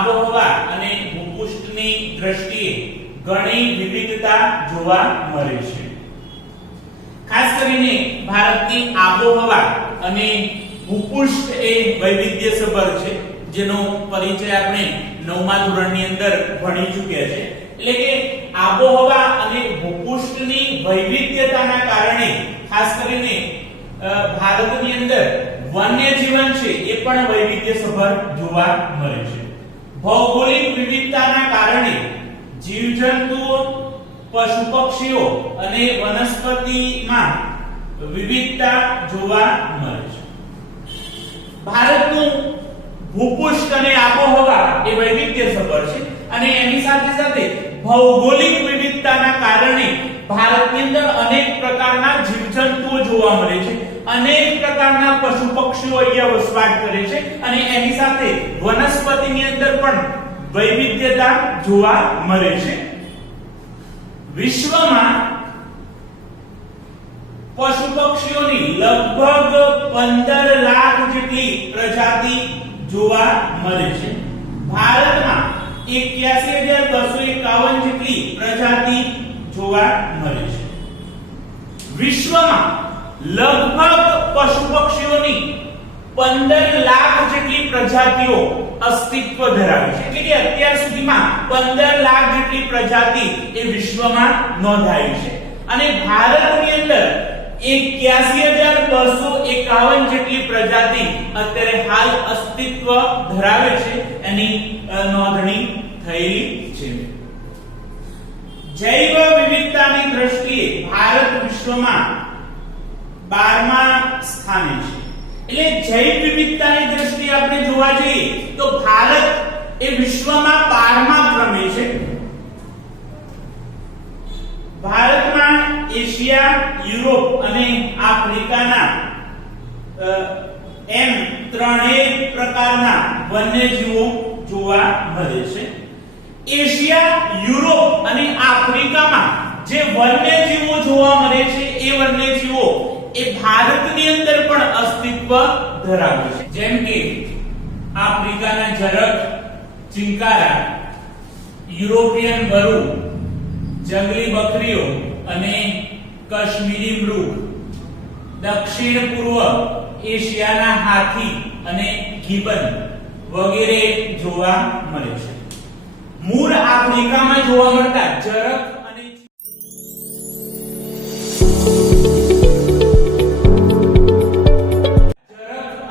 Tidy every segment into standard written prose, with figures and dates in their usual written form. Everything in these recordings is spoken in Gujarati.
આબોહવા અને ભૂપૃષ્ઠની દ્રષ્ટિએ ઘણી વિવિધતા જોવા મળે છે. ખાસ કરીને ભારતની આબોહવા અને ભૂપૃષ્ઠ એ વૈવિધ્યસભર છે, જેનો પરિચય આપણે 9મા ધોરણની અંદર ભણી ચૂક્યા છે. એટલે કે આબોહવા અને ભૂપૃષ્ઠની વૈવિધ્યતાના કારણે ખાસ કરીને ભારતની અંદર વન્ય જીવન છે એ પણ વૈવિધ્યસભર જોવા મળે છે. ભૌગોલિક વિવિધતાના કારણે જીવજંતુઓ, પશુ પક્ષીઓ અને વનસ્પતિમાં વિવિધતા જોવા મળે છે. ભારતનું ભૂપૃષ્ઠ અને આબોહવા એ વૈવિધ્યસભર છે અને એની સાથે સાથે ભૌગોલિક વિવિધતાના કારણે ભારતની અંદર અનેક પ્રકારના જીવજંતુઓ જોવા મળે છે, અનેક પ્રકારના પશુ પક્ષીઓ અહીંયા વસવાટ કરે છે અને એની સાથે વનસ્પતિની અંદર પણ વૈવિધ્યતા જોવા મળે છે. વિશ્વમાં પશુ પક્ષીઓની લગભગ 15 લાખ જેટલી પ્રજાતિ જોવા મળે છે. ભારતમાં 81251 જેટલી પ્રજાતિ જોવા મળે છે. વિશ્વમાં લગભગ પશુ પક્ષીઓની 15 લાખ જેટલી પ્રજાતિઓ અસ્તિત્વ ધરાવે છે. એટલે કે અત્યાર સુધીમાં 15 લાખ જેટલી પ્રજાતિ એ વિશ્વમાં નોંધાઈ છે અને ભારતની અંદર 81251 જેટલી પ્રજાતિ અત્યારે હાલ અસ્તિત્વ ધરાવે છે, એની નોંધણી થયેલી છે. જૈવ વિવિધતાની દ્રષ્ટિએ ભારત વિશ્વમાં 12મા સ્થાને છે. એટલે જૈવ વિવિધતાની દ્રષ્ટિએ આપણે જોવા જઈએ તો ભારત એ વિશ્વમાં 12મા ક્રમે છે. ભારતમાં એશિયા, યુરોપ અને આફ્રિકાના એમ ત્રણેય પ્રકારના વન્યજીવો જોવા મળે છે. એશિયા, યુરોપ અને આફ્રિકામાં જે વન્યજીવો જોવા મળે છે એ વન્યજીવો એ ભારતની અંદર પણ અસ્તિત્વ ધરાવે છે. જેમ કે આફ્રિકાના જરખ, ચિંકારા, યુરોપિયન વરુ, જંગલી બકરીઓ અને કાશ્મીરી મૃગ, દક્ષિણ પૂર્વ એશિયાના હાથી અને ગિબન વગેરે જોવા મળે છે. મૂળ આફ્રિકામાં જોવા મળતા જરખ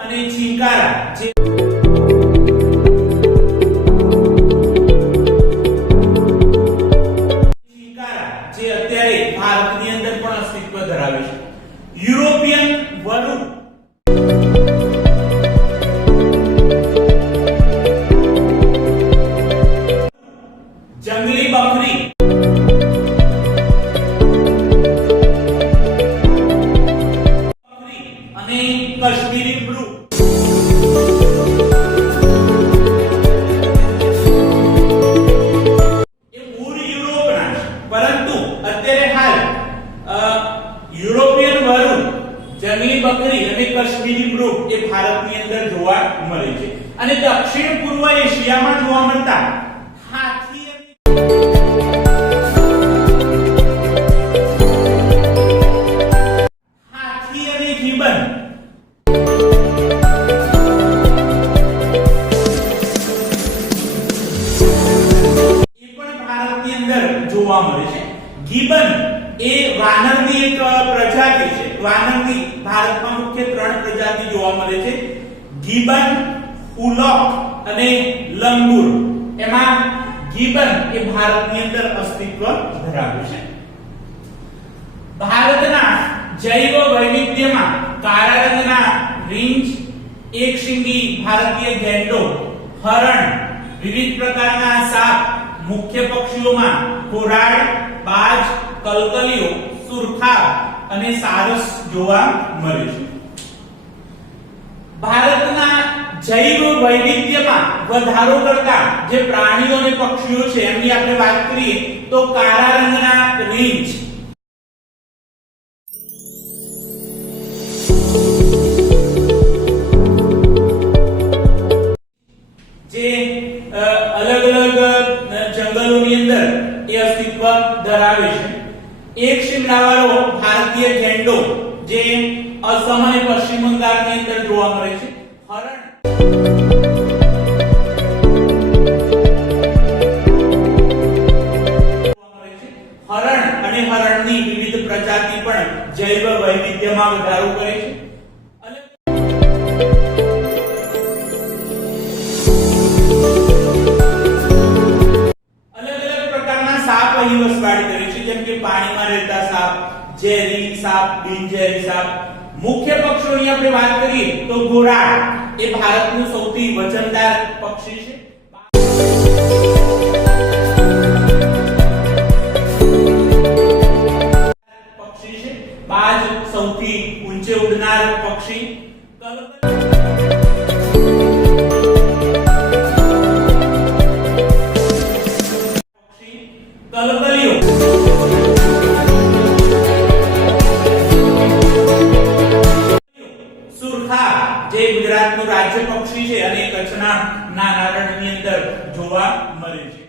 અને ચિંકારા જે અત્યારે ભારતની અંદર પણ અસ્તિત્વ ધરાવે છે. યુરોપિયન વરુ, જંગલી બકરી અને કાશ્મીરી મૃગ એ મૂળ યુરોપના છે, પરંતુ અત્યારે હાલ યુરોપિયન વરુ, જંગલી બકરી અને કાશ્મીરી મૃગ એ ભારતની અંદર જોવા મળે છે. અને દક્ષિણ પૂર્વ એશિયામાં જોવા મળતા હાથી અને ગિબન એ પણ ભારતની અંદર જોવા મળે છે. ગિબન એ વાનરની એક પ્રજાતિ છે. વાનરની ભારતમાં મુખ્ય 3 પ્રજાતિ જોવા મળે છે: ગિબન, હુલોક અને લંગુર. એમાં ગિબન એ ભારતની અંદર અસ્તિત્વ ધરાવે છે. ભારતના જૈવ વૈવિધ્યમાં કાળા રંગના રીંછ, એકશીંગી ભારતીય ગેંડો, હરણ, વિવિધ પ્રકારના સાપ, મુખ્ય પક્ષીઓમાં ઘોરાડ, બાજ, કલકલિયો, સુરખાબ અને સારસ જોવા મળે છે. ભારતના જૈવ વૈવિધ્યમાં વધારો કરતા જે પ્રાણીઓ અને પક્ષીઓ છે એમની આપણે વાત કરીએ તો કાળા રંગના રીંછ, જે હરણ હરણ અને હરણની વિવિધ પ્રજાતિ પણ જૈવ વૈવિધ્યમાં વધારો કરે છે. અલગ અલગ પ્રકારના સાપ અહીં વસવાટ કરે છે, જેમ કે પાણીમાં રહેતા સાપ, ઝેરી સાપ, બિનઝેરી સાપ. મુખ્ય પક્ષીઓની આપણે વાત કરીએ તો ઘોરાડ એ ભારતનું સૌથી વજનદાર પક્ષી છે. બાજ સૌથી ઊંચે ઉડનાર પક્ષી. કલકલિયો સુરખા જે ગુજરાતનું રાજ્ય પક્ષી છે અને કચ્છના નાના રણની અંદર જોવા મળે છે.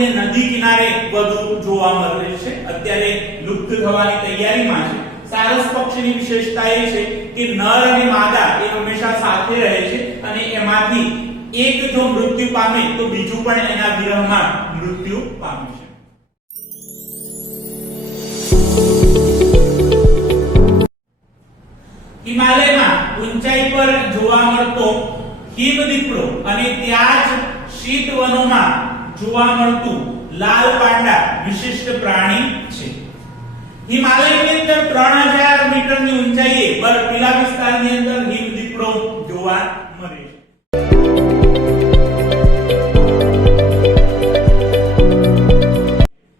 નદી કિનારે વધુ જોવા મળે છે, અત્યારે લુપ્ત થવાની તૈયારીમાં છે. સારસ પક્ષીની વિશેષતા એ છે કે નર અને માદા એ હંમેશા સાથે રહે છે અને એમાંથી એક જો મૃત્યુ પામે તો બીજું પણ એના વિરહમાં મૃત્યુ પામે છે. હિમાલયમાં ઊંચાઈ પર જોવા મળતો હિમદીપડો અને ત્યાં જ શીત વનોમાં જોવા મળતું લાલ પાંડા વિશિષ્ટ પ્રાણી છે. હિમાલયની અંદર 3000 મીટરની ઊંચાઈએ બર્ફીલા વિસ્તારની અંદર હિમદીપડો જોવા મળે છે.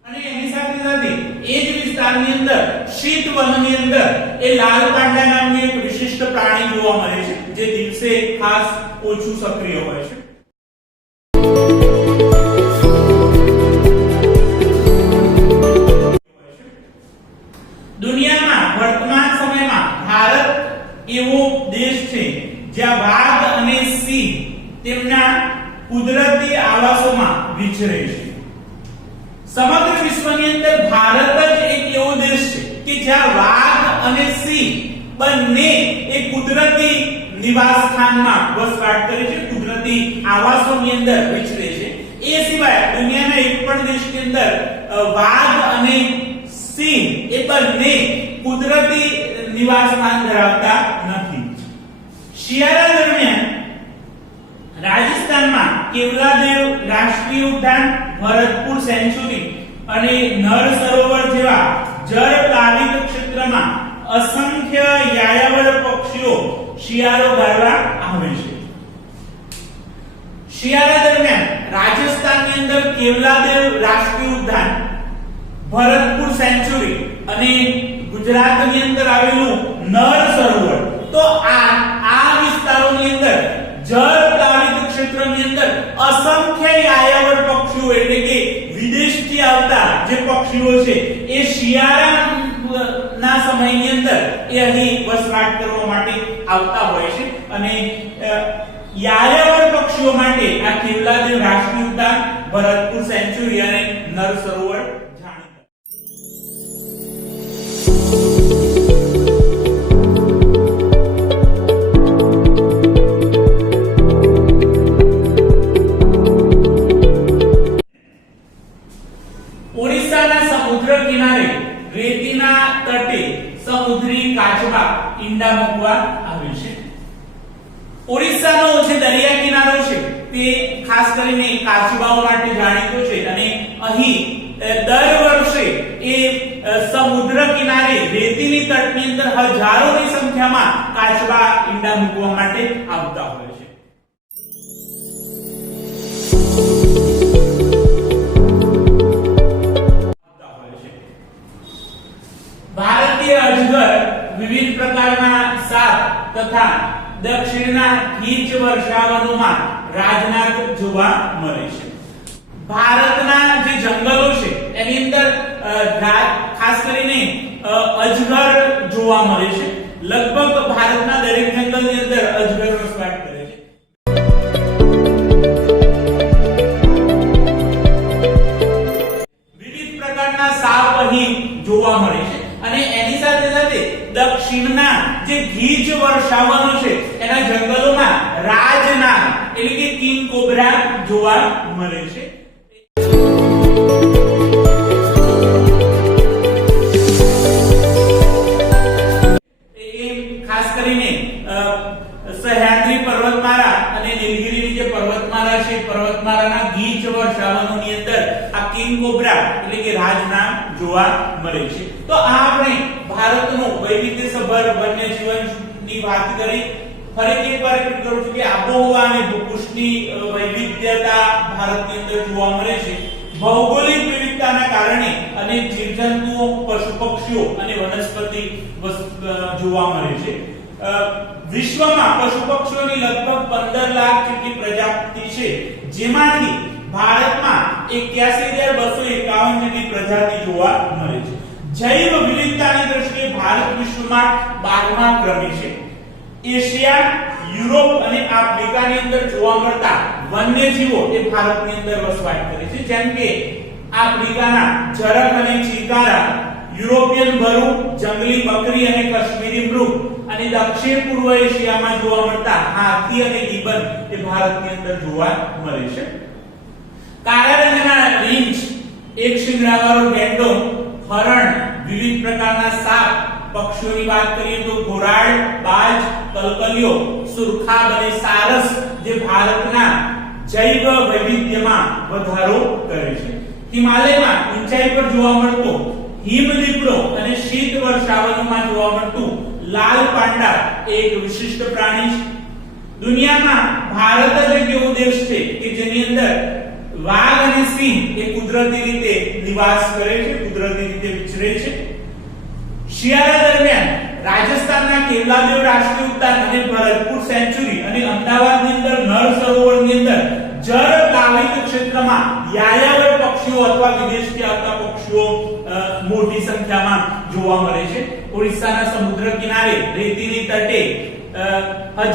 અને એની સાથે સાથે એ જ વિસ્તારની અંદર શીત વનની અંદર એ લાલ પાંડા નામનું એક વિશિષ્ટ પ્રાણી જોવા મળે છે, જે દિવસે ખાસ ઓછું સક્રિય હોય છે. એવો દેશ છે જ્યાં વાઘ અને સિંહ તેમના કુદરતી આવાસોમાં વિચરે છે. સમગ્ર વિશ્વની અંદર ભારત જ એક એવો દેશ છે કે જ્યાં વાઘ અને સિંહ બંને એ કુદરતી નિવાસસ્થાનમાં વસવાટ કરે છે, કુદરતી આવાસોની અંદર વિચરે છે. એ સિવાય દુનિયાના એક પણ દેશની અંદર વાઘ અને સિંહ એ બંને કુદરતી નિવાસસ્થાન ધરાવતા નથી. શિયાળા દરમિયાન રાજસ્થાનમાં કેવલાદેવ રાષ્ટ્રીય ઉદ્યાન, ભરતપુર સેન્ચુરી અને નર સરોવર જેવા જળ પ્લાવિત ક્ષેત્રમાં અસંખ્ય યાયાવર પક્ષીઓ શિયાળો ગાળવા આવે છે. શિયાળા દરમિયાન રાજસ્થાનની અંદર કેવલાદેવ રાષ્ટ્રીય ઉદ્યાન, ભરતપુર સેન્ચુરી અને ગુજરાતની અંદર આવેલું નર સરોવર, તો આ વિસ્તારોની અંદર જળ પ્લાવિત ક્ષેત્રની અંદર અસંખ્ય યાયાવર પક્ષીઓ એટલે કે વિદેશથી આવતા જે પક્ષીઓ છે એ શિયાળાના સમયની અંદર એ અહીં વસવાટ કરવા માટે આવતા હોય છે. અને યાયાવર પક્ષીઓ માટે આ કેવલાદેવ રાષ્ટ્રીય ઉદ્યાન, ભરતપુર સેન્ચુરી અને નર સરોવર રેતીના તટે સમુદ્રી કાચબા ઈંડા મૂકવા આવે છે. ઓરિસ્સાનો જે દરિયા કિનારો છે તે ખાસ કરીને કાચબાઓ માટે જાણીતો છે અને અહીં દર વર્ષે એ સમુદ્ર કિનારે રેતીની તટની અંદર હજારોની સંખ્યામાં કાચબા ઈંડા મૂકવા માટે આવતા હોય છે. ભારતીય અજગર વિવિધ પ્રકારના સાપ તથા દક્ષિણના ગીચ વર્ષાવનોમાં રાજનાગ જોવા મળે છે. ભારતના જે જંગલો છે એની અંદર ખાસ કરીને અજગર જોવા મળે છે. લગભગ ભારતના દરેક જંગલની અંદર અજગર વસવાટ કરે છે. વિવિધ પ્રકારના સાપ અહીં જોવા મળે છે અને એની સાથે સાથે દક્ષિણના જે ગીચ વર્ષાવનો છે એના જંગલોમાં રાજનાગ એટલે કે કિંગ કોબ્રા જોવા મળે છે. ખાસ કરીને સહ્યાદ્રી પર્વતમાળા અને નીલગિરીની જે પર્વતમાળા છે પર્વતમાળાના ગીચ વર્ષાવનોની અંદર આ કિંગ કોબ્રા એટલે કે રાજનાગ જોવા મળે છે. તો આ આપણે ભારતનું વૈવિધ્યસભર વન્યજીવનની વાત કરી. ફરીથી એકવાર રિપીટ કરું છું કે આબોહવા અને ભૂપૃષ્ઠની વૈવિધ્યતા ભારતની અંદર જોવા મળે છે. ભૌગોલિક વિવિધતાના કારણે અનેક જીવજંતુઓ, પશુ પક્ષીઓ અને વનસ્પતિ જોવા મળે છે. વિશ્વમાં પશુ પક્ષીઓની લગભગ 15 લાખ જેટલી પ્રજાતિ છે, જેમાંથી ભારતમાં 81,251 જેટલી પ્રજાતિ જોવા મળે છે. જૈવ વિવિધતાની દ્રષ્ટિએ ભારત વિશ્વમાં 12મા ક્રમે છે. એશિયા, યુરોપ અને આફ્રિકાની અંદર જોવા મળતા વન્યજીવો એ ભારતની અંદર વસવાટ કરે છે, જેમ કે આફ્રિકાના ઝરખ અને ચિકારા, યુરોપિયન ભરૂ, જંગલી બકરી અને કાશ્મીરી મૃગ અને દક્ષિણ પૂર્વ એશિયામાં જોવા મળતા હાથી અને ગિબન એ ભારતની અંદર જોવા મળે છે. કાળા રંગના રીંછ, એક શિંગડાવાળો ગેંડો, હરણ, વિવિધ પ્રકારના સાપ, પક્ષીઓની વાત કરીએ તો ઘોરાડ, બાજ, કલકલિયો, સુરખાબ અને સારસ જે ભારતના જૈવ વૈવિધ્યમાં વધારો કરે છે. હિમાલયમાં ઊંચાઈ પર જોવા મળતો હિમદીપડો અને શીત વર્ષાવનોમાં જોવા મળતું લાલ પાંડા એક વિશિષ્ટ પ્રાણી છે. દુનિયામાં ભારત જ એક એવો દેશ છે કે જેની અંદર વાઘ અને સિંહ એ કુદરતી રીતે નિવાસ કરે છે, કુદરતી રીતે વિચરે છે. શિયાળા દરમિયાન રાજસ્થાનના કેવલાદેવ રાષ્ટ્રીય ઉદ્યાન અને ભરતપુર સેન્ચુરી અને અમદાવાદની અંદર નર સરોવરની અંદર જળ પ્લાવિત ક્ષેત્રમાં યાયાવર પક્ષીઓ અથવા વિદેશથી આવતા પક્ષીઓ મોટી સંખ્યામાં જોવા મળે છે. ઓડિશાના સમુદ્ર કિનારે રેતીની તટે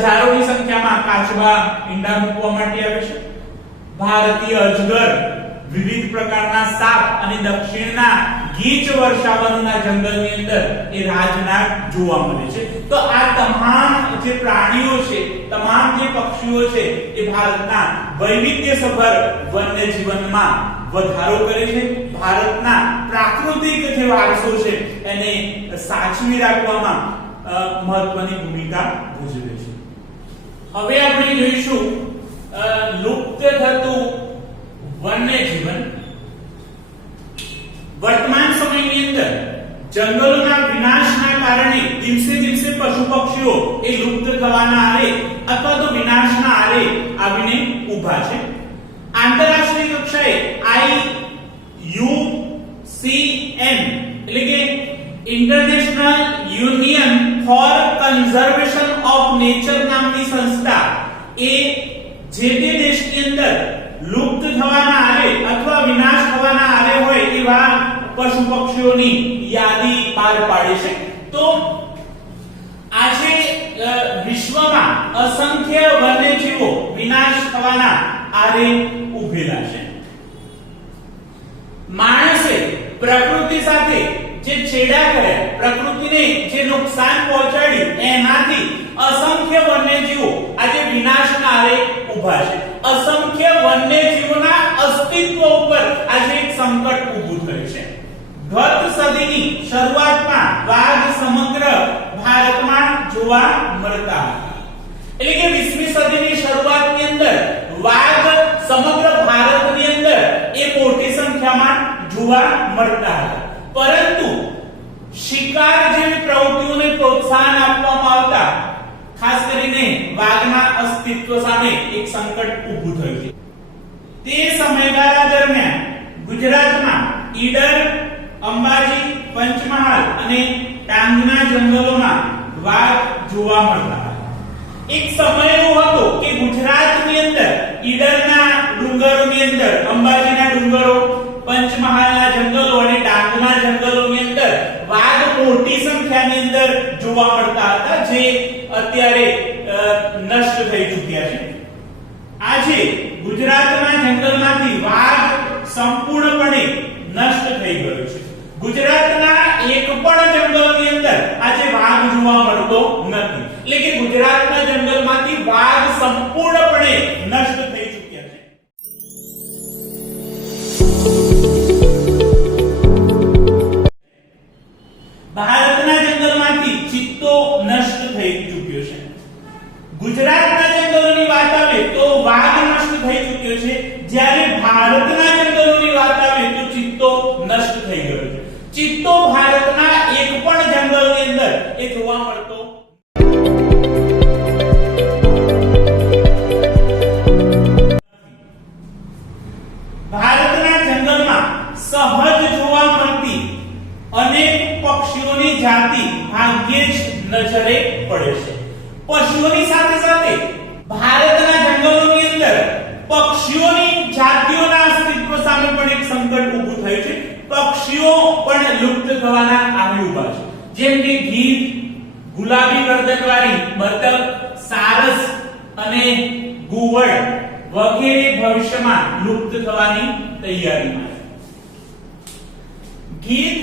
હજારોની સંખ્યામાં કાચબા ઈંડા મૂકવા માટે આવે છે. ભારતીય અજગર, વિવિધ પ્રકારના સાપ અને દક્ષિણના ગીચ વર્ષાવનના જંગલની અંદર એ રાજનાગ જોવા મળે છે. તો આ તમામ જે પ્રાણીઓ છે, તમામ જે પક્ષીઓ છે એ ભારતના વૈવિધ્યસભર વન્યજીવનમાં વધારો કરે છે. ભારતના પ્રાકૃતિક જે વારસો છે એને સાચવી રાખવામાં મહત્વની ભૂમિકા ભજવે છે. હવે આપણે જોઈશું લુપ્ત થતું વન્યજીવન. વર્તમાન સમયની અંદર જંગલોના વિનાશના કારણે દિવસે દિવસે પશુ પક્ષીઓ એ લુપ્ત થવાના આરે અથવા તો વિનાશના આરે આવીને ઊભા છે. આંતરરાષ્ટ્રીય કક્ષાએ IUCN એટલે કે international union for conservation of nature નામની સંસ્થા એ જે તે દેશની અંદર લુપ્ત થવાના આરે અથવા વિનાશ થવાના આરે હોય એવા પશુ પક્ષીઓની યાદી બહાર પાડે છે. તો આજે વિશ્વમાં અસંખ્ય વન્યજીવો વિનાશ થવાના આરે ઉભેલા છે. માણસે પ્રકૃતિ સાથે જે છેડા કર્યા, પ્રકૃતિને જે નુકસાન પહોંચાડ્યું એનાથી અસંખ્ય વન્યજીવો આજે વિનાશના આરે ઊભા છે. અસંખ્ય વન્યજીવોના અસ્તિત્વ ઉપર આજે એક સંકટ ઊભું થયું છે. ગત સદીની શરૂઆતમાં વાઘ સમગ્ર ભારતમાં જોવા મળતા હતા. એટલે કે 20મી સદીની શરૂઆતની અંદર વાઘ સમગ્ર ભારતની અંદર એ મોટી સંખ્યામાં જોવા મળતા હતા. પરંતુ શિકાર જેવી પ્રવૃત્તિઓને પ્રોત્સાહન આપવામાં આવતા ખાસ કરીને વાઘના અસ્તિત્વ સામે એક સંકટ ઊભું થયું છે. તે સમયગાળા દરમિયાન ગુજરાતમાં ઈડર, અંબાજી, પંચમહાલ અને ડાંગના જંગલોમાં વાઘ જોવા મળતા હતા. એક સમય એવો હતો કે ગુજરાતની અંદર ઈડરના ડુંગરોની અંદર, અંબાજીના ડુંગરો, પંચમહાલના જંગલો અને ડાંગના જંગલોની અંદર વાઘ મોટી સંખ્યાની અંદર જોવા મળતા હતા, જે અત્યારે નષ્ટ થઈ ચૂક્યા છે. આજે ગુજરાતના જંગલમાંથી વાઘ સંપૂર્ણપણે નષ્ટ થઈ ગયો છે. ગુજરાતના એક પણ જંગલની અંદર આજે વાઘ જોવા મળતો નથી. એટલે કે ગુજરાતના જંગલમાંથી વાઘ સંપૂર્ણપણે નષ્ટ થઈ ચૂક્યા છે. ભારતના જંગલમાંથી ચિત્તો નષ્ટ થઈ ચૂક્યો છે. ગુજરાતના જંગલોની વાત આવે તો વાઘ નષ્ટ થઈ ચૂક્યો છે, જ્યારે ભારતના જંગલોની વાત આવે તો ચિત્તો નષ્ટ થઈ ગયો છે. ચિત્તો ભારતના એક પણ જંગલની અંદર એ જોવા મળતો ભારતના જંગલમાં સહજ જોવા મળતી અનેક પક્ષીઓની જાતિ ભાગ્યે જ નજરે પડે છે. પશુઓની સાથે સાથે ભારતના જંગલોની અંદર પક્ષીઓની જાતિઓના અસ્તિત્વ સામે પણ એક સંકટ ઊભું થયું છે. પક્ષીઓ પણ લુપ્ત થવાના આરે ઊભા છે. જેમ કે ગીધ, ગુલાબી ગરદનવાળી બતક, સારસ અને ઘુવડ વગેરે ભવિષ્યમાં લુપ્ત થવાની તૈયારીમાં છે. ગીધ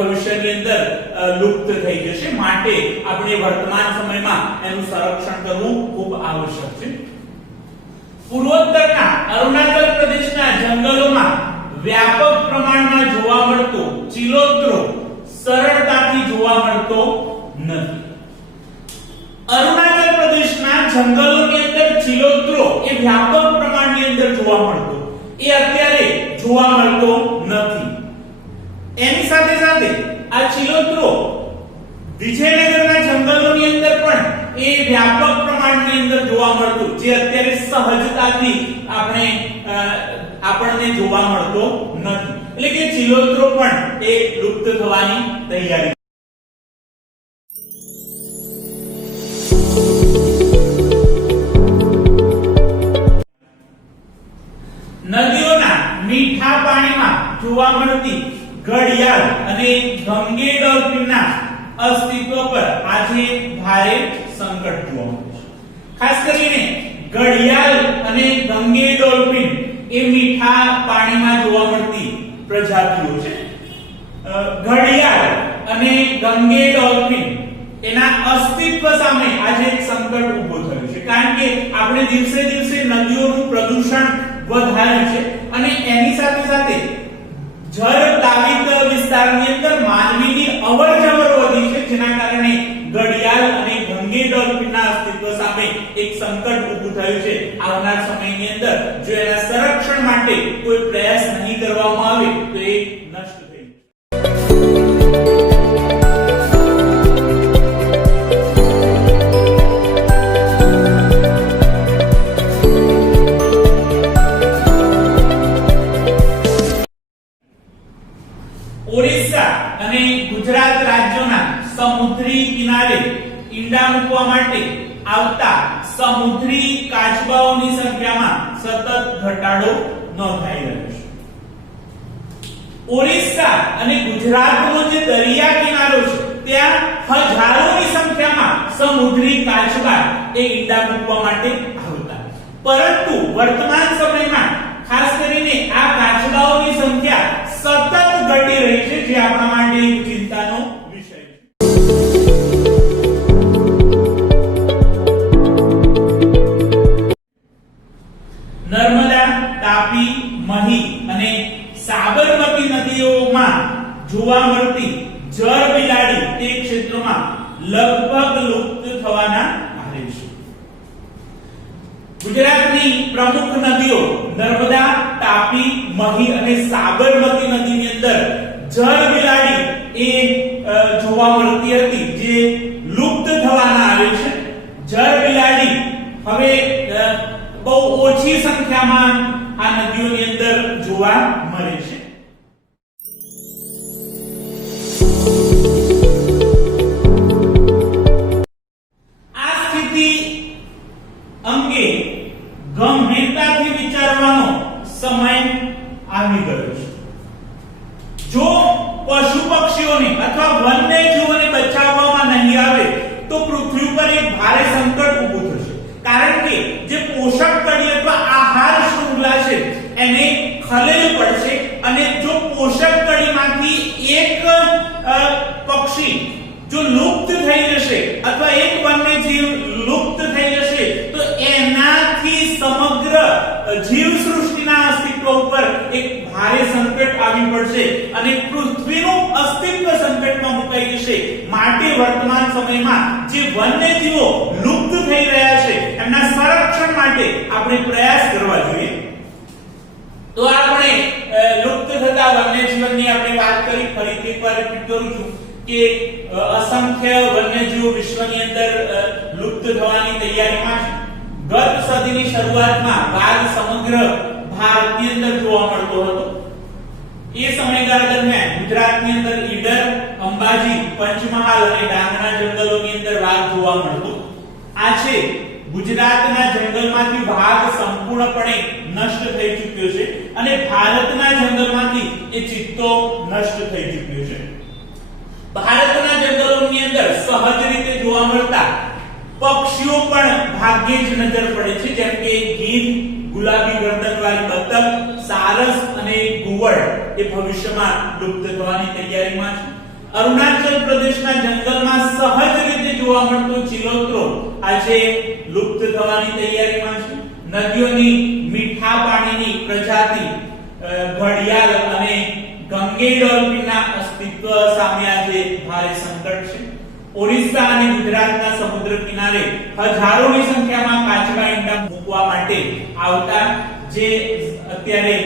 ભવિષ્યની અંદર લુપ્ત થઈ જશે. માટે આપણે વર્તમાન સમયમાં એનું સંરક્ષણ કરવું ખૂબ આવશ્યક છે. પૂર્વોત્તરના અરુણાચલ પ્રદેશના જંગલોમાં વ્યાપક પ્રમાણમાં જોવા મળતો ચિલોત્રો સરળતાથી જોવા મળતો નથી. અરુણાચલ પ્રદેશના જંગલોની અંદર ચિલોત્રો એ વ્યાપક પ્રમાણની અંદર જોવા મળતો એ અત્યારે જોવા મળતો નથી. એની સાથે સાથે આ ચિલોત્રો વિજયનગરના જંગલોની અંદર પણ એ વ્યાપક પ્રમાણની અંદર જોવા મળતું, જે અત્યારે સહજતાથી આપણને જોવા મળતો નથી. એટલે કે ચિલોત્રો પણ એ લુપ્ત થવાની તૈયારી. નદીઓના મીઠા પાણીમાં જોવા મળતી ઘડિયાળ અને ગંગે ડોલ્ફિનના અસ્તિત્વ પર આજે ભારે સંકટ જોવા મળે છે. ખાસ કરીને ઘડિયાળ અને ગંગે ડોલ્ફિન એ મીઠા પાણીમાં જોવા મળતી પ્રજાતિઓ છે. ઘડિયાળ અને ગંગે ડોલ્ફિન એના અસ્તિત્વ સામે આજે એક સંકટ ઊભો થયો છે, કારણ કે આપણે દિવસે દિવસે નદીઓનું પ્રદૂષણ વધાર્યું છે અને એની સાથે સાથે જળ પ્લાવિત વિસ્તારની અંદર માનવીની અવરજવર વધી છે, જેના કારણે ઘડિયાળ અને ગંગે ડોલ્ફિનના અસ્તિત્વ સામે એક સંકટ ઊભું થયું છે. આવનાર સમયની અંદર જો એના સંરક્ષણ માટે કોઈ પ્રયાસ નહીં કરવામાં આવે તો એ નષ્ટ થઈ જશે. ઓરિસ્સા અને ગુજરાત રાજ્યોના સમુદ્રી કિનારે ઈંડા મૂકવા માટે આવતા સમુદ્રી કાચબાઓની સંખ્યામાં સતત ઘટાડો નોંધાઈ રહ્યો છે. ઓરિસ્સા અને ગુજરાતનો જે દરિયા કિનારો છે ત્યાં હજારોની સંખ્યામાં સમુદ્રી કાચબા એ ઈંડા મૂકવા માટે આવતા, પરંતુ વર્તમાન સમયમાં ખાસ કરીને આ કાચબાઓની સંખ્યા સતત ઘટી રહી છે, જે આપણા માટે એક ચિંતાનો વિષય છે. નર્મદા, તાપી, મહી અને સાબરમતી નદીઓમાં જોવા મળતી જળ બિલાડી તે ક્ષેત્રોમાં લગભગ લુપ્ત થવાના આરે છે. ગુજરાતની પ્રમુખ નદીઓ નર્મદા, તાપી, મહી અને સાબરમતી નદીની અંદર જળ બિલાડી એ જોવા મળતી હતી, જે લુપ્ત ઓછી સંખ્યામાં આ નદીઓની અંદર જોવા મળે છે. આ સ્થિતિ અંગે ગંભીરતાથી વિચારવાનો સમય આવી ગયો છે. જો પશુ પક્ષીઓને અથવા વન્યજીવોને બચાવવામાં નહીં આવે તો પૃથ્વી પર એક ભારે સંકટ ઊભું થશે. કારણ કે જે પોષક કડી અથવા આહાર શૃંખલા છે એને ખલેલ પડશે અને જો પોષક કડીમાંથી એક પક્ષી જો લુપ્ત થઈ જશે અથવા એક વન્યજીવ લુપ્ત થઈ જશે તો એનાથી સમગ્ર જીવસૃષ્ટિના અસ્તિત્વ ઉપર એક ભારે સંકટ આવી પડશે અને પૃથ્વીનું અસ્તિત્વ સંકટમાં મુકાઈ જશે. માટે વર્તમાન સમયમાં જે વન્યજીવો લુપ્ત થઈ રહ્યા છે એમના સંરક્ષણ માટે આપણે પ્રયાસ કરવા જોઈએ. તો આપણે લુપ્ત થતા વન્યજીવનની આપણે વાત કરી. ફરીથી એકવાર રિપીટ કરું છું કે અસંખ્ય વન્યજીવો વિશ્વની અંદર લુપ્ત થવાની તૈયારીમાં છે. ગત સદીની શરૂઆતમાં વાઘ સમગ્ર ભારતની અંદર જોવા મળતો હતો. એ સમયગાળા દરમિયાન ગુજરાતની અંદર ઈડર, અંબાજી, પંચમહાલ અને ડાંગના જંગલોની અંદર વાઘ જોવા મળતો. આ છે ગુજરાતના જંગલમાંથી વાઘ સંપૂર્ણપણે નષ્ટ થઈ ચૂક્યો છે અને ભારતના જંગલમાંથી એ ચિત્તો નષ્ટ થઈ ચૂક્યો છે. ભારતના જંગલોની અંદર સહજ રીતે જોવા મળતા પક્ષીઓ પણ ભાગ્યે જ નજર પડે છે, જેમ કે ગીધ, ગુલાબી ગરદનવાળી બતક, સારસ અને ઘુવડ એ ભવિષ્યમાં લુપ્ત થવાની તૈયારીમાં છે. અરુણાચલ પ્રદેશના જંગલમાં સહજ રીતે જોવા મળતો ચિલોત્રો આજે લુપ્ત થવાની તૈયારીમાં છે. નદીઓની મીઠા પાણીની પ્રજાતિ ઘડિયાળ અને ગંગે ડોલ્ફિનના અસ્તિત્વ સામે આજે ભારે સંકટ છે. ઓરિસ્સા અને ગુજરાતના સમુદ્ર કિનારે હજારોની સંખ્યામાં કાચબા ઈંડા મૂકવા માટે આવતા જે અત્યારે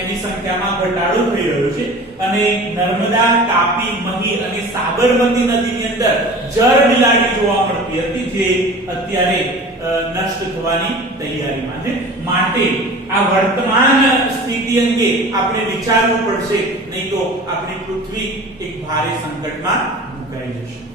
એની સંખ્યામાં ઘટાડો થઈ રહ્યો છે અને નર્મદા, તાપી, મહી અને સાબરમતી નદીની અંદર જર બિલાડી જોવા મળતી હતી જે અત્યારે નષ્ટ થવાની તૈયારીમાં છે. માટે આ વર્તમાન સ્થિતિ અંગે આપણે વિચારવું પડશે, નહીં તો આપણી પૃથ્વી એક ભારે સંકટમાં મુકાઈ જશે.